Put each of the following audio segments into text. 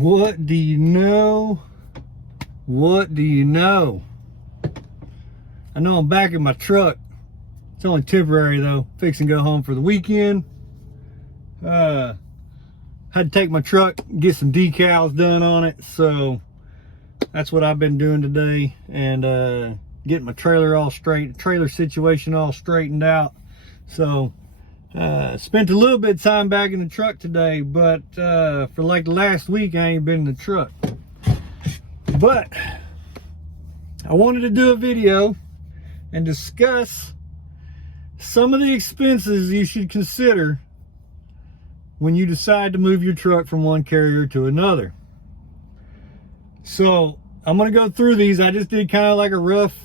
What do you know? What do you know? I know I'm back in my truck. It's only temporary though. Fixing to go home for the weekend. Had to take my truck, get some decals done on it. So that's what I've been doing today. And getting my trailer all straight, trailer situation all straightened out. So spent a little bit of time back in the truck today, but for like the last week I ain't been in the truck. But I wanted to do a video and discuss some of the expenses you should consider when you decide to move your truck from one carrier to another. So I'm going to go through these. I just did kind of like a rough,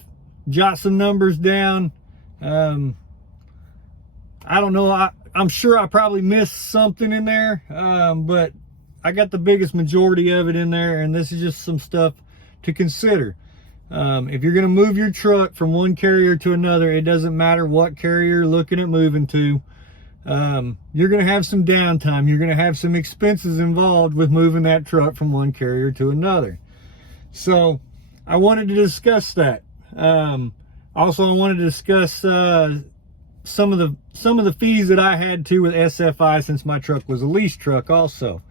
jot some numbers down. I don't know. I'm sure I probably missed something in there, but I got the biggest majority of it in there, and this is just some stuff to consider. If you're going to move your truck from one carrier to another, it doesn't matter what carrier you're looking at moving to. You're going to have some downtime. You're going to have some expenses involved with moving that truck from one carrier to another. So I wanted to discuss that. Also, I wanted to discuss some of the fees that I had to with SFI, since my truck was a lease truck also.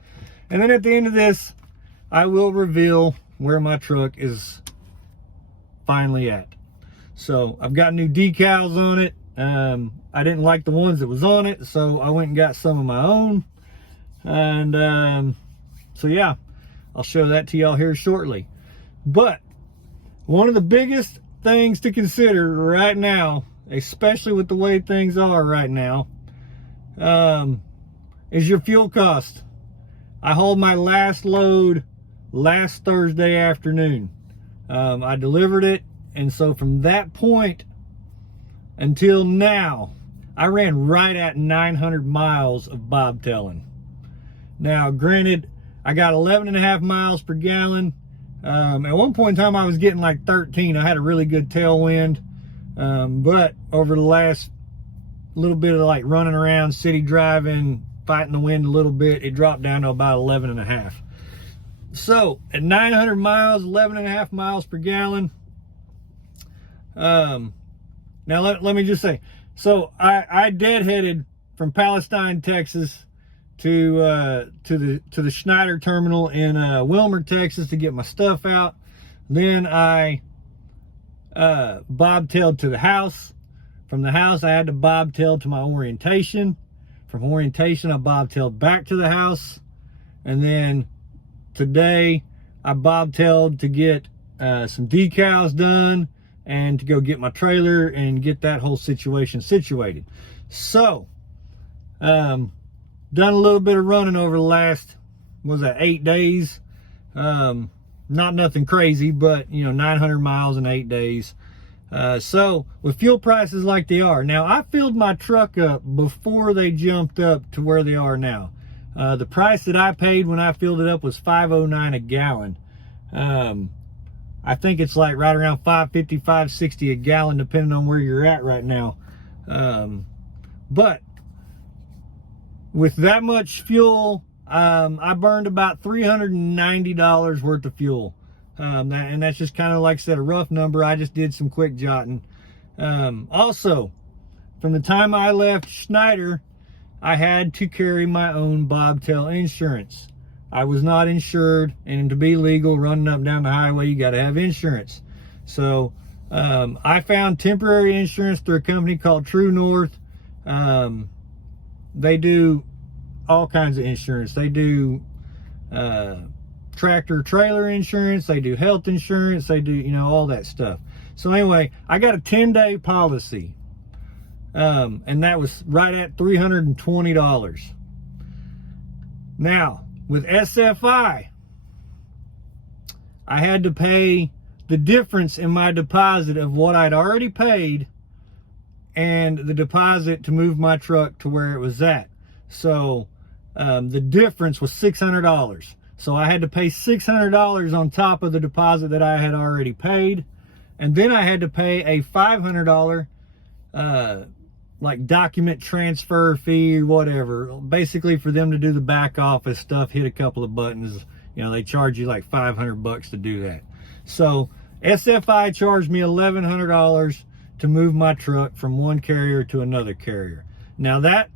And then at the end of this, I will reveal where my truck is finally at. So I've got new decals on it. I didn't like the ones that was on it, so I went and got some of my own. And so yeah, I'll show that to y'all here shortly. But one of the biggest things to consider right now, especially with the way things are right now, is your fuel cost. I hauled my last load last Thursday afternoon. I delivered it, and so from that point until now, I ran right at 900 miles of bobtailing. Now, granted, I got 11.5 miles per gallon. At one point in time, I was getting like 13. I had a really good tailwind. But over the last little bit of like running around, city driving, fighting the wind a little bit, it dropped down to about 11.5. So at 900 miles, 11.5 miles per gallon. Now let me just say, so I deadheaded from Palestine, Texas to the Schneider terminal in Wilmer, Texas to get my stuff out. Then I bobtailed to the house. From the house, I had to bobtail to my orientation. From orientation, I bobtailed back to the house. And then today, I bobtailed to get some decals done and to go get my trailer and get that whole situation situated. So, done a little bit of running over the last, 8 days. Not nothing crazy, but 900 miles in 8 days. So with fuel prices like they are now, I filled my truck up before they jumped up to where they are now. The price that I paid when I filled it up was $5.09 a gallon. I think it's like right around $5.50, $5.60 a gallon, depending on where you're at right now. But with that much fuel, I burned about $390 worth of fuel. And that's just kind of, like I said, a rough number. I just did some quick jotting. Also, from the time I left Schneider, I had to carry my own bobtail insurance. I was not insured, and to be legal running up and down the highway, you got to have insurance. So I found temporary insurance through a company called True North. They do all kinds of insurance. They do tractor trailer insurance, they do health insurance, they do all that stuff. So anyway, I got a 10-day policy, and that was right at $320. Now with SFI, I had to pay the difference in my deposit of what I'd already paid and the deposit to move my truck to where it was at. So the difference was $600. So I had to pay $600 on top of the deposit that I had already paid. And then I had to pay a $500 like document transfer fee or whatever, basically for them to do the back office stuff, hit a couple of buttons You know, they charge you like $500 to do that. So SFI charged me $1,100 to move my truck from one carrier to another carrier. Now that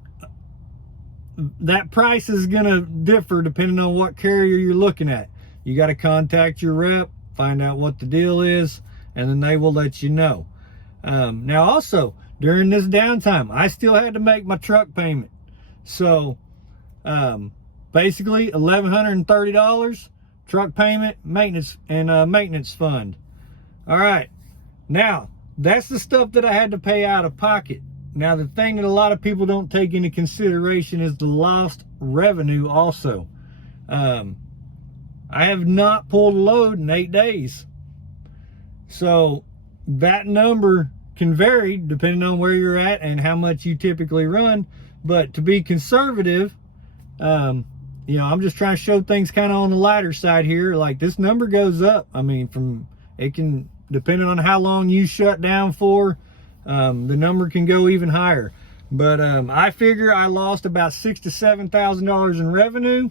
price is gonna differ depending on what carrier you're looking at. You got to contact your rep, find out what the deal is, and then they will let you know. Now also, during this downtime, I still had to make my truck payment. So basically $1,130, truck payment, maintenance, and maintenance fund. All right, now that's the stuff that I had to pay out of pocket. Now the thing that a lot of people don't take into consideration is the lost revenue also. I have not pulled a load in 8 days. So that number can vary depending on where you're at and how much you typically run. But to be conservative, you know, I'm just trying to show things kind of on the lighter side here. Like, this number goes up. I mean, it can, depending on how long you shut down for, the number can go even higher. But I figure I lost about $6,000 to $7,000 in revenue.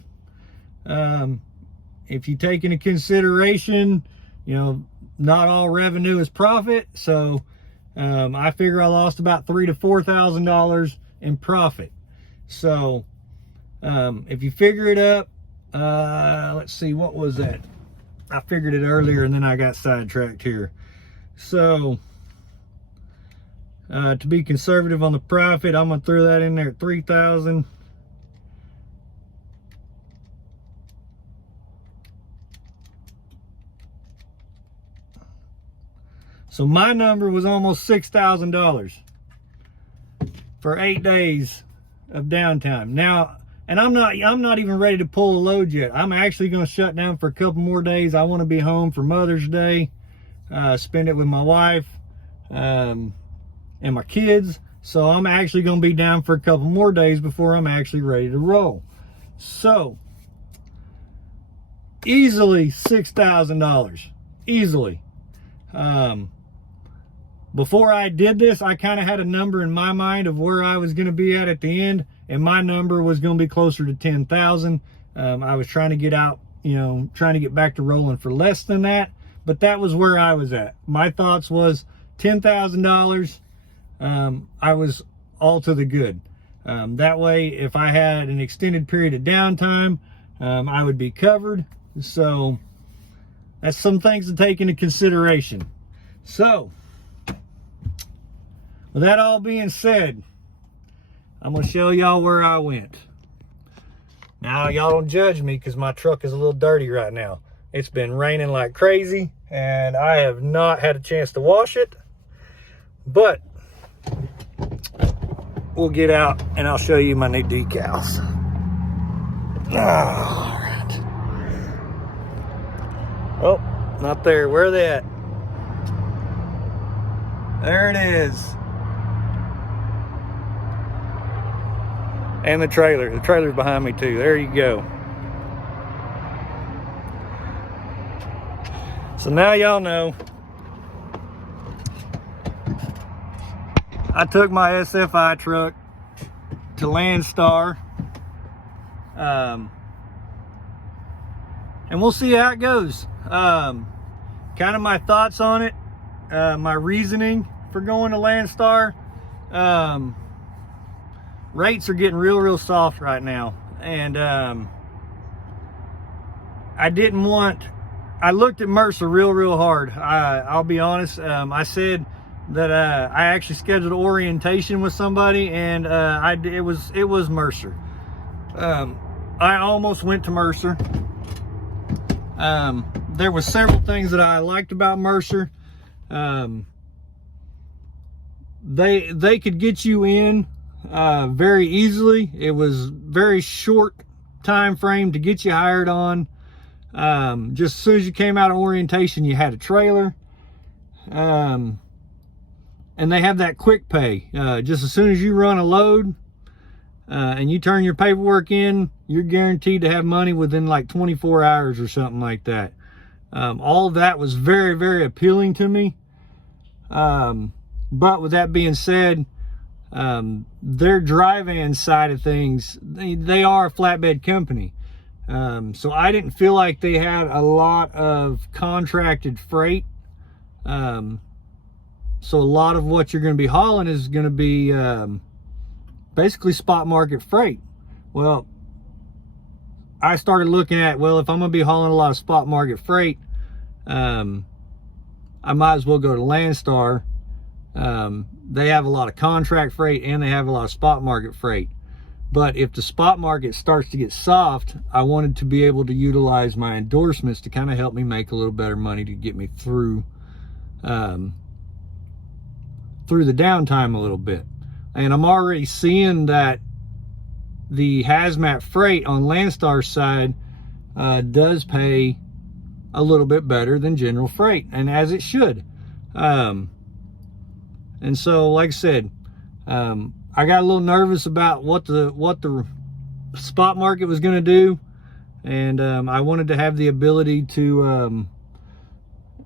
If you take into consideration, you know, not all revenue is profit. So I figure I lost about $3,000 to $4,000 in profit. So if you figure it up, let's see, what was that? I figured it earlier and then I got sidetracked here. So to be conservative on the profit, I'm gonna throw that in there at 3,000. So my number was almost $6,000 for 8 days of downtime. Now, and I'm not even ready to pull a load yet. I'm actually going to shut down for a couple more days. I want to be home for Mother's Day, spend it with my wife and my kids. So I'm actually going to be down for a couple more days before I'm actually ready to roll. So easily $6,000, easily. Before I did this, I kind of had a number in my mind of where I was going to be at the end, and my number was going to be closer to 10,000. I was trying to get out, you know, trying to get back to rolling for less than that, but that was where I was at. My thoughts was $10,000. I was all to the good. That way, if I had an extended period of downtime, I would be covered. So that's some things to take into consideration. So with that all being said, I'm going to show y'all where I went. Now, y'all don't judge me because my truck is a little dirty right now. It's been raining like crazy, and I have not had a chance to wash it. But we'll get out, and I'll show you my new decals. All right. Oh, not there. Where are they at? There it is. And the trailer. The trailer's behind me too. There you go. So now y'all know. I took my SFI truck to Landstar. And we'll see how it goes. Kind of my thoughts on it. My reasoning for going to Landstar. Rates are getting real soft right now, and I looked at Mercer real hard. I'll be honest. I said that I actually scheduled orientation with somebody, and it was Mercer. I almost went to Mercer. There was several things that I liked about Mercer. They could get you in very easily. It was very short time frame to get you hired on. Just as soon as you came out of orientation, you had a trailer. And they have that quick pay. Just as soon as you run a load and you turn your paperwork in, you're guaranteed to have money within like 24 hours or something like that. All of that was very appealing to me. But with that being said, their dry van side of things, they are a flatbed company. So I didn't feel like they had a lot of contracted freight. So a lot of what you're going to be hauling is going to be basically spot market freight. Well, I started looking at, well, if I'm going to be hauling a lot of spot market freight, I might as well go to Landstar. They have a lot of contract freight and they have a lot of spot market freight. But if the spot market starts to get soft, I wanted to be able to utilize my endorsements to kind of help me make a little better money to get me through the downtime a little bit. And I'm already seeing that the hazmat freight on Landstar's side does pay a little bit better than general freight, and as it should. And so, like I said, I got a little nervous about what the spot market was going to do, and I wanted to have the ability to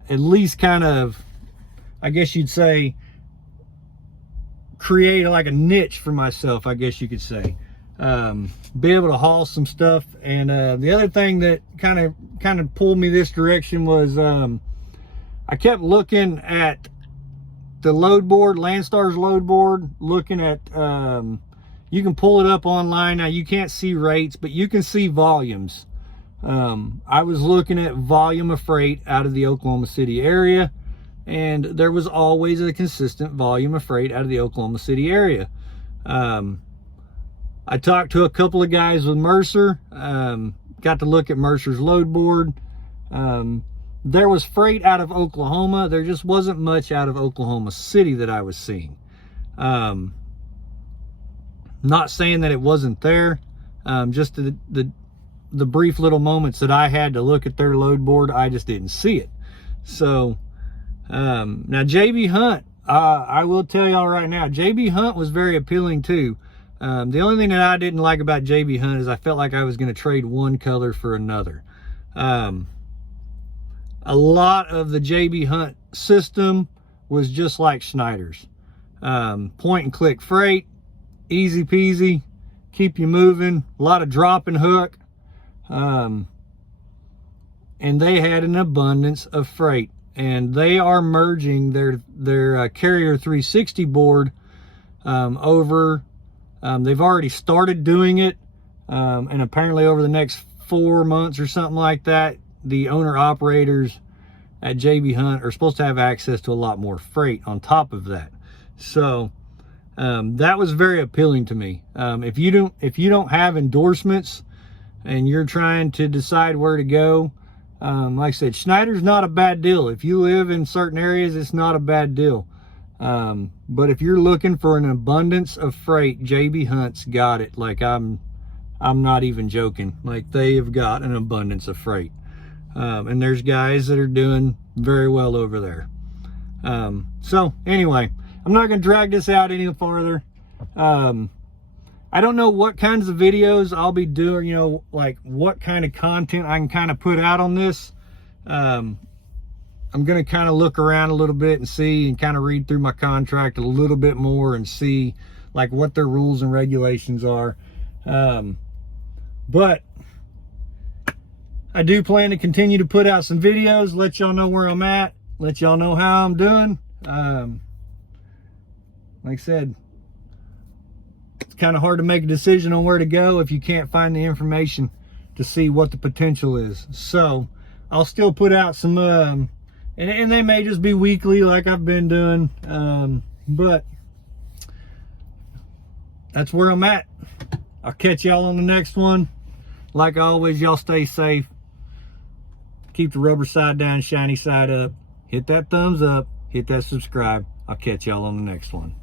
at least kind of, I guess you'd say, create like a niche for myself, I guess you could say. Be able to haul some stuff. And the other thing that kind of pulled me this direction was I kept looking at the load board, Landstar's load board, looking at, you can pull it up online. Now you can't see rates, but you can see volumes. I was looking at volume of freight out of the Oklahoma City area, and there was always a consistent volume of freight out of the Oklahoma City area. I talked to a couple of guys with Mercer, got to look at Mercer's load board. There was freight out of Oklahoma. There just wasn't much out of Oklahoma City that I was seeing. Not saying that it wasn't there, just the brief little moments that I had to look at their load board, I just didn't see it. So now JB Hunt, I will tell y'all right now, JB Hunt was very appealing too. The only thing that I didn't like about JB Hunt is I felt like I was going to trade one color for another. A lot of the JB Hunt system was just like Schneider's. Point and click freight, easy peasy, keep you moving, a lot of drop and hook. And they had an abundance of freight, and they are merging their Carrier 360 board over. They've already started doing it, and apparently over the next 4 months or something like that, the owner-operators at JB Hunt are supposed to have access to a lot more freight on top of that. So that was very appealing to me. If you don't have endorsements and you're trying to decide where to go, like I said, Schneider's not a bad deal. If you live in certain areas, it's not a bad deal. But if you're looking for an abundance of freight, JB Hunt's got it. Like, I'm not even joking. Like, they have got an abundance of freight. And there's guys that are doing very well over there. So anyway, I'm not going to drag this out any farther. I don't know what kinds of videos I'll be doing, you know, like what kind of content I can kind of put out on this. I'm going to kind of look around a little bit and see, and kind of read through my contract a little bit more and see like what their rules and regulations are. But I do plan to continue to put out some videos, let y'all know where I'm at, let y'all know how I'm doing. Like I said, it's kind of hard to make a decision on where to go if you can't find the information to see what the potential is. So I'll still put out some, and they may just be weekly like I've been doing, but that's where I'm at. I'll catch y'all on the next one. Like always, y'all stay safe. Keep the rubber side down, shiny side up. Hit that thumbs up. Hit that subscribe. I'll catch y'all on the next one.